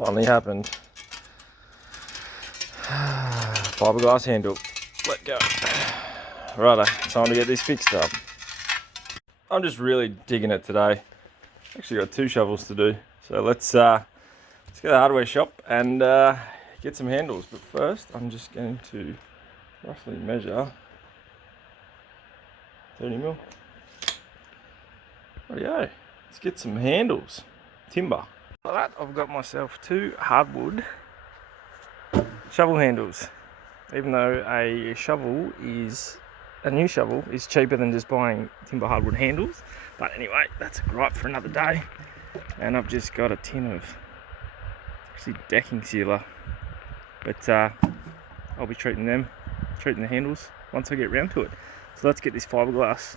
Finally happened. Fiberglass handle. Let go. Righto, time to get this fixed up. I'm just really digging it today. Actually got 2 shovels to do. So let's go to the hardware shop and get some handles. But first, I'm just going to roughly measure 30mm. Rightio, let's get some handles. Timber. For that, I've got myself 2 hardwood shovel handles. Even though a new shovel is cheaper than just buying timber hardwood handles. But anyway, that's a gripe for another day. And I've just got a tin of actually decking sealer. But I'll be treating the handles once I get round to it. So let's get this fiberglass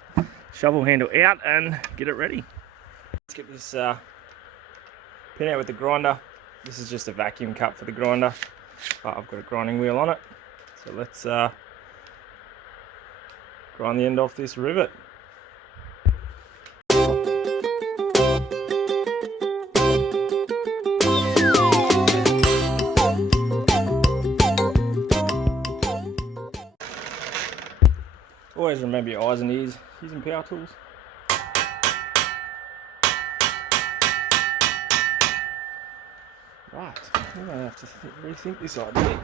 shovel handle out and get it ready. Let's get this pin out with the grinder. This is just a vacuum cup for the grinder, but I've got a grinding wheel on it. So let's grind the end off this rivet. Always remember your eyes and ears using power tools. Right, I'm going to have to rethink this idea.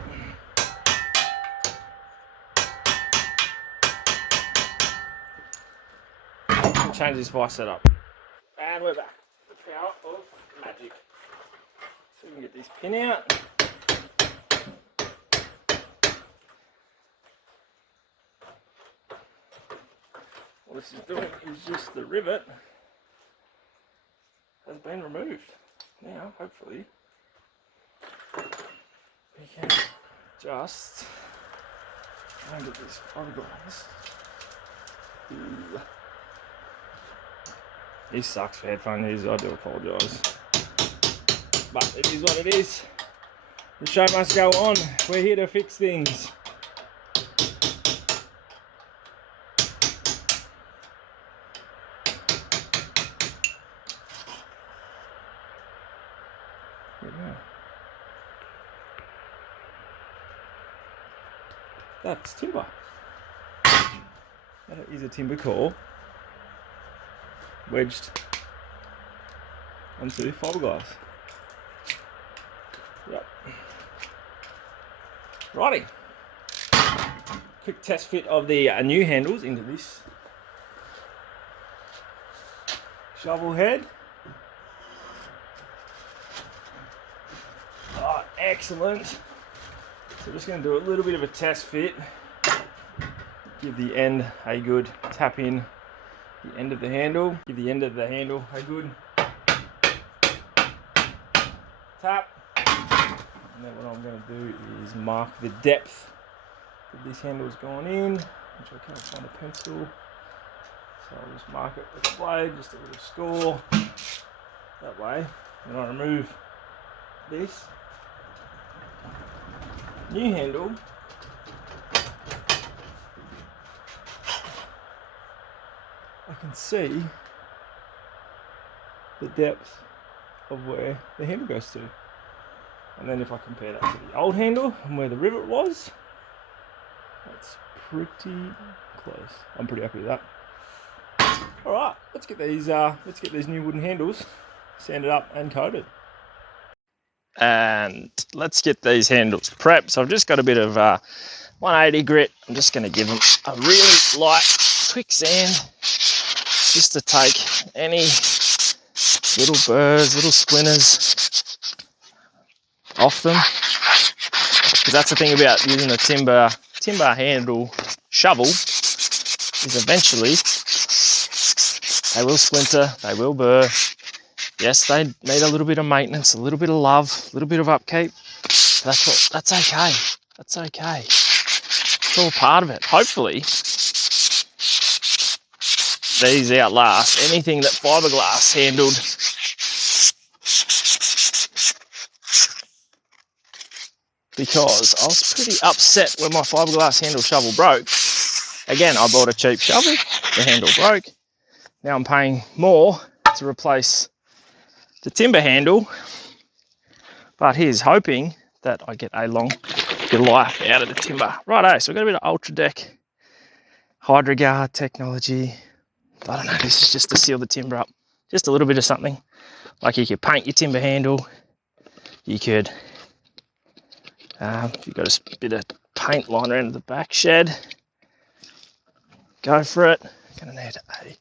Change this vice setup. And we're back. The power of magic. So we can get this pin out. What this is doing is just the rivet has been removed. Now, hopefully, we can just try and get these fiberglass. This sucks for headphone users, I do apologise. But it is what it is. The show must go on. We're here to fix things. That's timber. That is a timber core wedged onto fiberglass. Yep. Righty. Quick test fit of the new handles into this shovel head. Oh, excellent. So I'm just going to do a little bit of a test fit. Give the end a good tap in the end of the handle. Give the end of the handle a good tap. And then what I'm going to do is mark the depth that this handle is going in, which I can't find a pencil. So I'll just mark it with the blade, just a little score. That way, when I remove this new handle, I can see the depth of where the handle goes to. And then if I compare that to the old handle and where the rivet was, that's pretty close. I'm pretty happy with that. All right, let's get these new wooden handles sanded up and coated. And let's get these handles prepped. So I've just got a bit of 180 grit. I'm just going to give them a really light, quick sand, just to take any little burrs, little splinters off them. Because that's the thing about using a timber handle shovel, is eventually they will splinter, they will burr. Yes, they need a little bit of maintenance, a little bit of love, a little bit of upkeep. That's okay. That's okay. It's all part of it. Hopefully, these outlast anything that fiberglass handled. Because I was pretty upset when my fiberglass handle shovel broke. Again, I bought a cheap shovel, the handle broke. Now I'm paying more to replace the timber handle But here's hoping that I get a long good life out of the timber. Righto, so we've got a bit of Ultra Deck HydroGuard technology. I don't know, this is just to seal the timber up. Just a little bit of something. Like you could paint your timber handle. You could, if you've got a bit of paint lying around the back shed, go for it. Gonna need a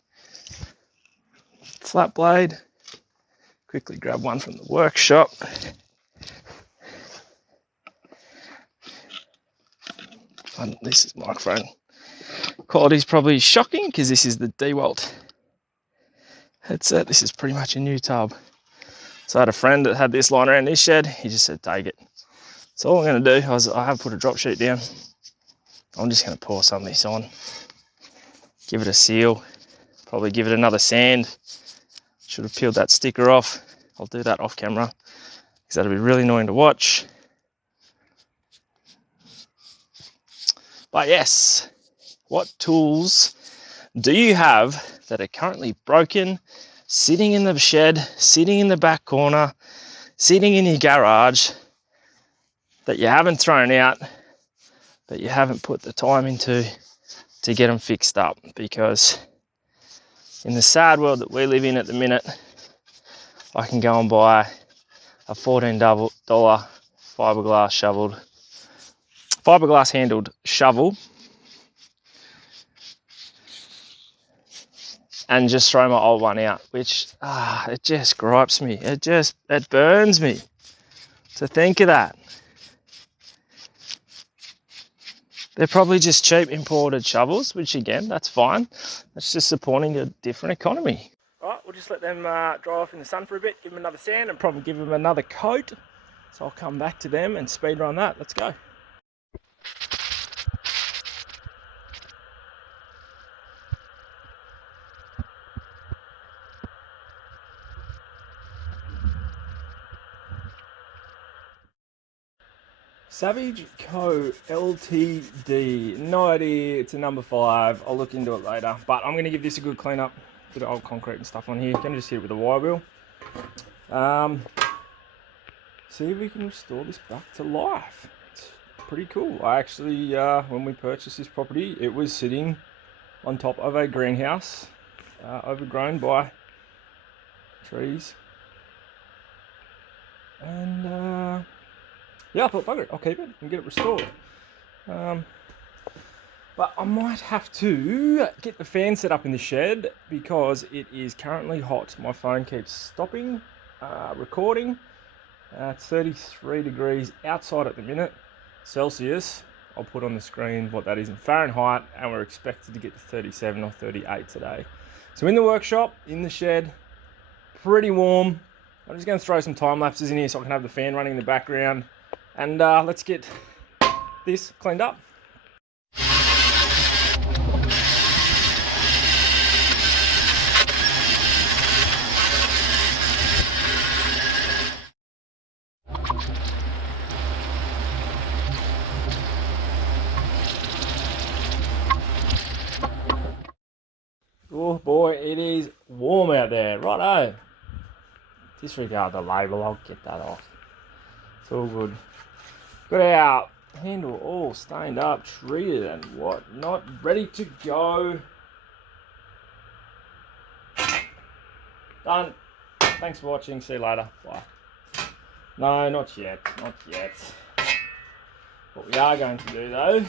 flat blade. Quickly grab one from the workshop. And this is microphone quality is probably shocking because this is the DIWhy headset. This is pretty much a new tub. So I had a friend that had this lying around his shed. He just said, take it. So all I'm going to do is I have put a drop sheet down. I'm just going to pour some of this on, give it a seal, probably give it another sand. Should have peeled that sticker off. I'll do that off camera because that'll be really annoying to watch. But yes, what tools do you have that are currently broken, sitting in the shed, sitting in the back corner, sitting in your garage, that you haven't thrown out, but you haven't put the time into to get them fixed up? Because in the sad world that we live in at the minute, I can go and buy a $14 fiberglass handled shovel and just throw my old one out, which it just gripes me. It burns me to think of that. They're probably just cheap imported shovels, which again, that's fine. That's just supporting a different economy. All right, we'll just let them dry off in the sun for a bit, give them another sand and probably give them another coat. So I'll come back to them and speed run that. Let's go. Savage Co Ltd. No idea, it's a number 5. I'll look into it later, but I'm going to give this a good clean up. Bit of old concrete and stuff on here. Going to just hit it with a wire wheel. See if we can restore this back to life. It's pretty cool. I actually, when we purchased this property, it was sitting on top of a greenhouse, overgrown by trees. And yeah, I thought, bugger it, I'll keep it and get it restored. But I might have to get the fan set up in the shed because it is currently hot. My phone keeps stopping recording. It's 33 degrees outside at the minute, Celsius. I'll put on the screen what that is in Fahrenheit, and we're expected to get to 37 or 38 today. So in the workshop, in the shed, pretty warm. I'm just going to throw some time lapses in here so I can have the fan running in the background. And let's get this cleaned up. Oh boy, it is warm out there. Righto. Disregard the label, I'll get that off. It's all good. Got our handle all stained up, treated and whatnot, ready to go. Done. Thanks for watching. See you later. Bye. No, not yet. Not yet. What we are going to do though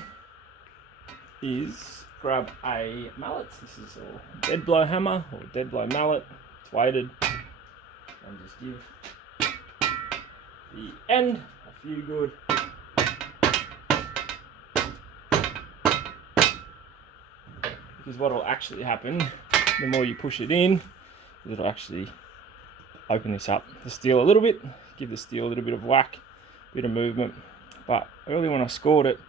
is grab a mallet. This is a dead blow hammer or dead blow mallet. It's weighted. And just give the end a few good because what will actually happen, the more you push it in, it'll actually open this up, the steel a little bit, give the steel a little bit of whack, bit of movement. But earlier when I scored it,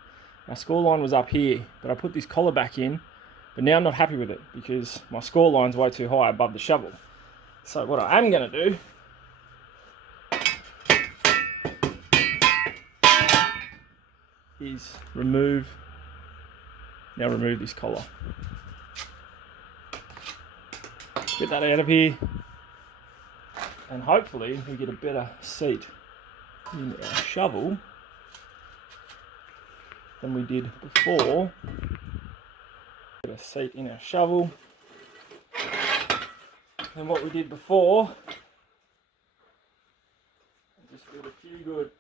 my score line was up here, but I put this collar back in, but now I'm not happy with it because my score line's way too high above the shovel. So what I am going to do is remove this collar. Get that out of here and hopefully we get a better seat in our shovel than we did before. Get a seat in our shovel than what we did before. Just build a few good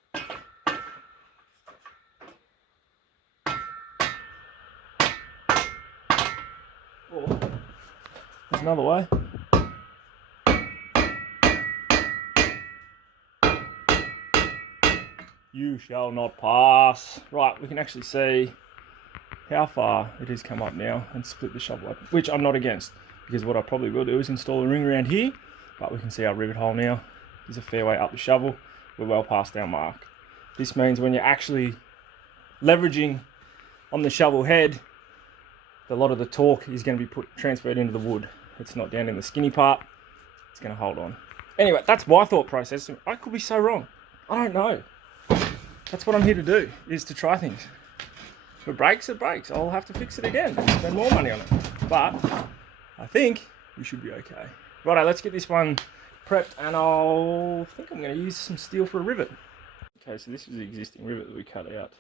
there's another way. You shall not pass. Right, we can actually see how far it has come up now and split the shovel up, which I'm not against, because what I probably will do is install a ring around here, but we can see our rivet hole now. There's a fair way up the shovel. We're well past our mark. This means when you're actually leveraging on the shovel head, a lot of the torque is going to be transferred into the wood. It's not down in the skinny part. It's going to hold on. Anyway, that's my thought process. I could be so wrong. I don't know. That's what I'm here to do, is to try things. If it breaks, it breaks. I'll have to fix it again and spend more money on it. But I think we should be okay. Righto, let's get this one prepped, and I think I'm going to use some steel for a rivet. Okay, so this is the existing rivet that we cut out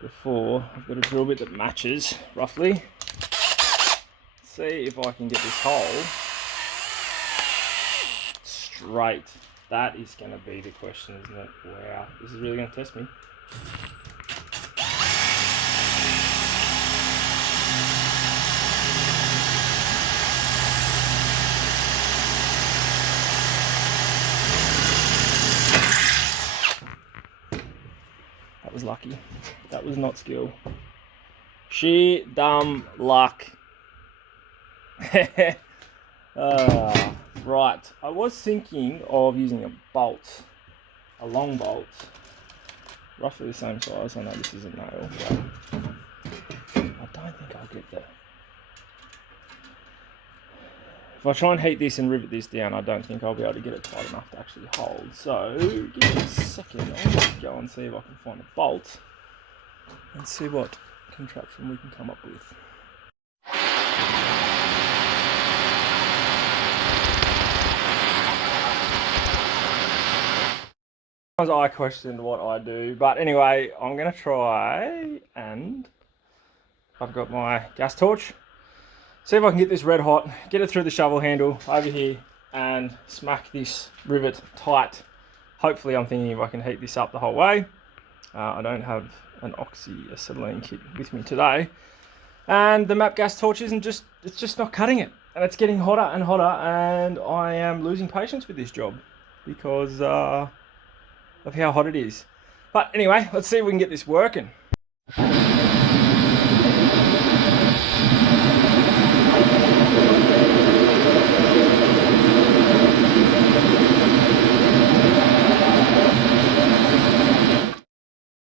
before. I've got a drill bit that matches roughly. Let's see if I can get this hole straight. That is going to be the question, isn't it? Wow, this is really going to test me. That was lucky. That was not skill. Sheer dumb luck. Right, I was thinking of using a bolt, a long bolt, roughly the same size. I know this is a nail, but I don't think I'll get that. If I try and heat this and rivet this down, I don't think I'll be able to get it tight enough to actually hold. So, give me a second. I'll just go and see if I can find a bolt and see what contraption we can come up with. I questioned what I do, but anyway, I'm going to try, and I've got my gas torch. See if I can get this red hot, get it through the shovel handle over here, and smack this rivet tight. Hopefully, I'm thinking if I can heat this up the whole way. I don't have an oxyacetylene kit with me today, and the MAP gas torch it's just not cutting it, and it's getting hotter and hotter, and I am losing patience with this job because of how hot it is. But anyway, let's see if we can get this working.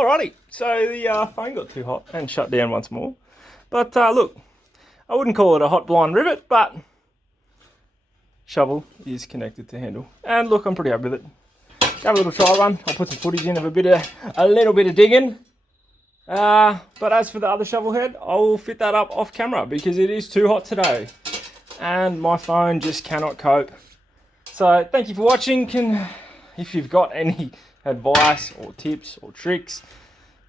Alrighty, so the phone got too hot and shut down once more. But look, I wouldn't call it a hot blind rivet, but shovel is connected to handle. And look, I'm pretty happy with it. Have a little try run. I'll put some footage in of a little bit of digging. But as for the other shovel head, I will fit that up off camera because it is too hot today, and my phone just cannot cope. So thank you for watching. If you've got any advice or tips or tricks,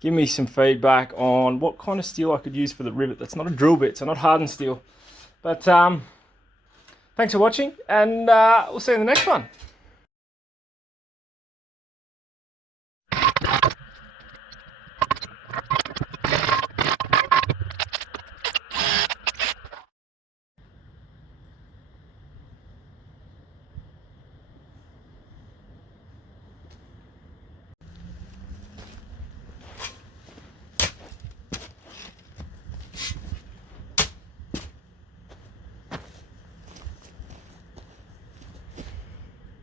give me some feedback on what kind of steel I could use for the rivet. That's not a drill bit, so not hardened steel. But thanks for watching, and we'll see you in the next one.